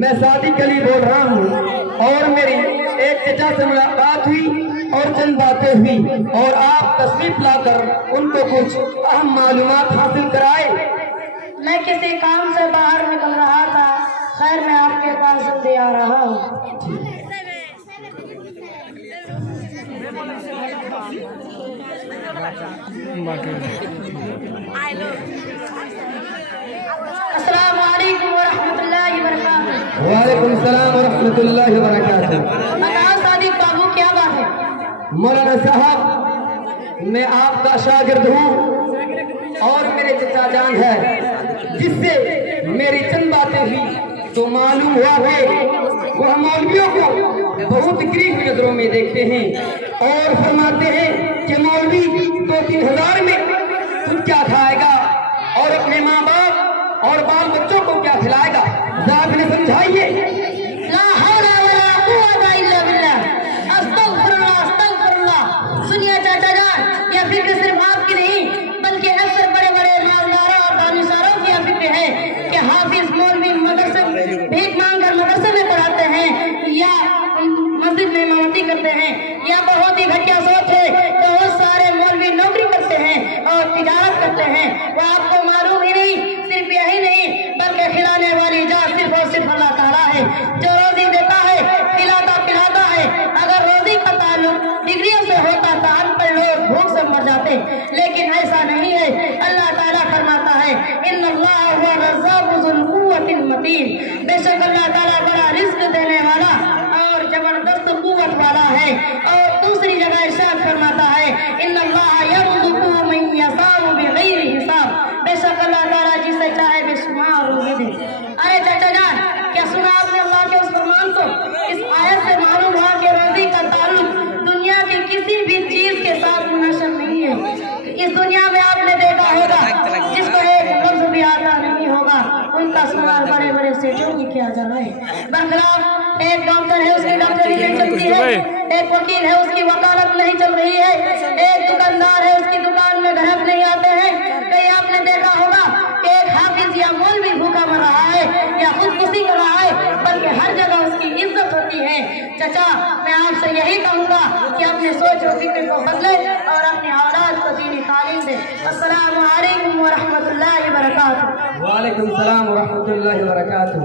میں صادق علی بول رہا ہوں اور میری ایک چچا سے ملاقات ہوئی اور چند باتیں ہوئی اور آپ تشریف لا کر ان کو کچھ اہم معلومات حاصل کرائے۔ میں کسی کام سے باہر نکل رہا تھا، خیر میں آپ کے پاس جلدی آ رہا ہوں۔ السلام علیکم ورحمۃ اللہ وبرکاتہ۔ وعلیکم السلام ورحمۃ اللہ وبرکاتہ۔ بتاؤ صادق بابو کیا بات ہے؟ مولانا صاحب میں آپ کا شاگرد ہوں اور میرے چچا جان ہے، جس سے میری چند باتیں ہوئی تو معلوم ہوا ہے وہ مولویوں کو بہت قریب نظروں میں دیکھتے ہیں اور فرماتے ہیں کہ مولوی 2-3 ہزار میں خود کیا کھائے گا اور اپنے ماں باپ اور بال بچوں کو کیا کھلائے گا، ذات نے سمجھائیے۔ لا حول ولا قوت الا باللہ، استغفر اللہ استغفر اللہ۔ سنیے چاچا جان، یہ فکر صرف آپ کی نہیں بلکہ اکثر بڑے بڑے مالداروں اور دانشوروں کی فکر ہے کہ حافظ مولوی مدرسے بھیک مانگ کر مدرسے میں پڑھاتے ہیں یا مسجد میں امامتی کرتے ہیں، یا بہت ہی گھٹیا سوچ ہے بہت سارے مولوی نوکری کرتے ہیں اور تجارت کرتے ہیں۔ وہ آپ کو معلوم ہی نہیں، صرف یہی نہیں بلکہ کھلانے والی ذات صرف اور صرف اللہ تعالیٰ ہے، جو روزی دیتا ہے کھلاتا پلاتا ہے۔ اگر روزی کا تعلق ڈگریوں سے ہوتا تو ان پڑھ لوگ بھوک سے مر جاتے، لیکن ایسا نہیں ہے۔ اللہ تعالیٰ فرماتا ہے ان اللہ هو الرزاق ذو القوة المتین، بے شک اللہ تعالیٰ بڑا رزق دینے والا اور زبردست قوت والا ہے۔ اور دوسری جگہ ارشاد فرماتا ہے ان اللہ یرزق من یشاء بغیر حساب، بے شک اللہ تعالیٰ جسے چاہے بے شمار روزی دے۔ ارے چاچا جان، کیا سنا آپ نے اللہ کے اس فرمان کو؟ اس آیت سے معلوم ہوا کہ روزی کا تعلق دنیا کی کسی بھی چیز کے ساتھ منحصر نہیں ہے۔ اس دنیا میں آپ نے دیکھا ہوگا جس کو ایک لفظ بھی آتا نہیں ہوگا، ان کا سوال بڑے بڑے سیٹوں کی کیا جا رہا ہے۔ برخلاف ایک ڈاکٹر ہے، اس کی ڈاکٹری نہیں چلتی ہے، ایک وکیل ہے، اس کی وکالت نہیں چل رہی ہے، ایک دکاندار ہے، اس کی دکان میں گراہک نہیں آتے ہیں۔ کہیں آپ نے دیکھا ہوگا کہ ایک حافظ یا مولوی بھوکا مر رہا ہے یا خودکشی کر رہا ہے، بلکہ ہر جگہ اس کی عزت ہوتی ہے۔ چچا میں آپ سے یہی کہوں گا کہ اپنے سوچ و فکر کو بدلے اور اپنی اولاد کو دینی تعلیم دے۔ السلام علیکم ورحمۃ اللہ وبرکاتہ۔ وعلیکم السلام ورحمۃ اللہ وبرکاتہ۔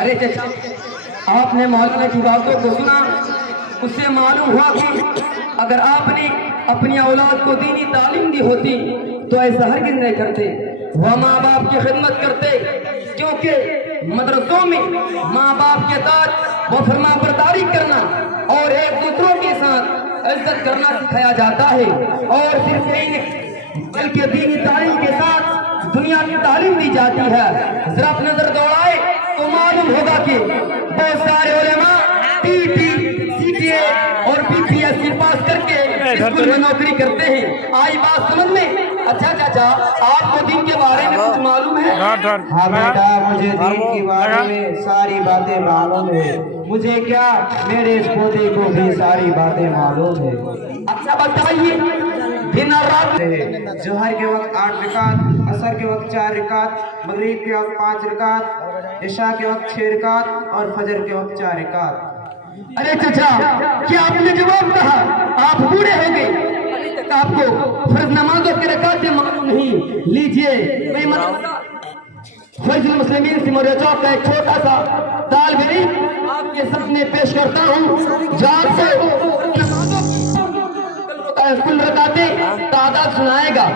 ارے چچا، آپ نے مولانا کی باتوں کو سنا، اس سے معلوم ہوا کہ اگر آپ نے اپنی اولاد کو دینی تعلیم دی ہوتی تو ایسا ہرگز نہیں کرتے، وہ ماں باپ کی خدمت کرتے، کیونکہ مدرسوں میں ماں باپ کے ساتھ وہ فرما برداری کرنا اور ایک دوسروں کے ساتھ عزت کرنا سکھایا جاتا ہے، اور صرف یہی نہیں بلکہ دینی تعلیم کے ساتھ دنیا کی تعلیم دی جاتی ہے۔ ذرا نظر دوڑائے تو معلوم ہوگا کہ بہت سارے علماء CTA اور PPSC پاس کر کے اسکول میں نوکری کرتے ہیں۔ آئی بات سمجھ میں؟ اچھا چاچا، آپ کو دین کے بارے میں کچھ معلوم ہے؟ ہاں بیٹا، مجھے دین کے بارے میں ساری باتیں معلوم ہے۔ مجھے کیا، میرے اس پوتے کو بھی ساری باتیں معلوم ہے۔ اچھا بتائیے، دن اور رات ظہر کے وقت 8 رکعت، عصر کے وقت 4 رکعت، مغرب کے وقت 5 رکعت، عشاء کے وقت 6 رکعت اور فجر کے وقت 4 رکعت۔ ارے چچا، کیا آپ نے جواب کہا؟ آپ بوڑھے ہو گئے، ابھی تک آپ کو فرض نمازوں کے رکعتیں معلوم نہیں۔ لیجئے، میں فیض المسلمین سے موریا چوک کا ایک چھوٹا سا طالب علم آپ کے سامنے پیش کرتا ہوں، جو آپ سے کل رکعتیں تعداد سنائے گا۔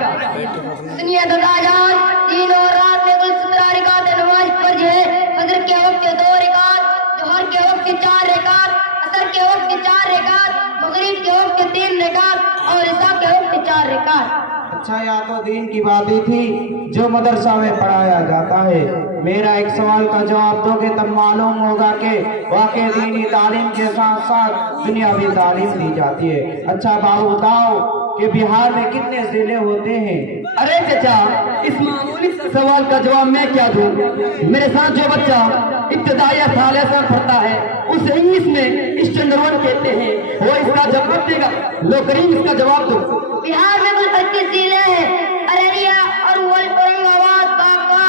سنیے دادا جان، دن اور رات میں کل 17 رکعت نماز فرض ہے۔ فجر کے وقت 2 رکعت، ظہر کے وقت 4 رکعت، عصر کے وقت 4 رکعت، مغرب کے وقت 3 رکعت اور عشاء کے وقت 4 رکعت۔ اچھا، یا تو دین کی باتیں تھی جو مدرسہ میں پڑھایا جاتا ہے۔ میرا ایک سوال کا جواب دو گے تب معلوم ہوگا کہ واقعی دینی تعلیم کے ساتھ ساتھ دنیاوی تعلیم دی جاتی ہے۔ اچھا بابو بتاؤ کہ بہار میں کتنے ضلع ہوتے ہیں؟ ارے چچا، اس معمولی سوال کا جواب میں کیا دوں؟ میرے ساتھ جو بچہ ابتدائیہ ثالثہ پڑھتا ہے اسے انگلش میں اسٹینڈرڈ 1 کہتے ہیں، وہ اس کا جواب دے گا۔ لو کریم اس کا جواب دو۔ بہار میں کل 25 ضلع ہیں، ارریہ اور اورنگ آباد، باغا،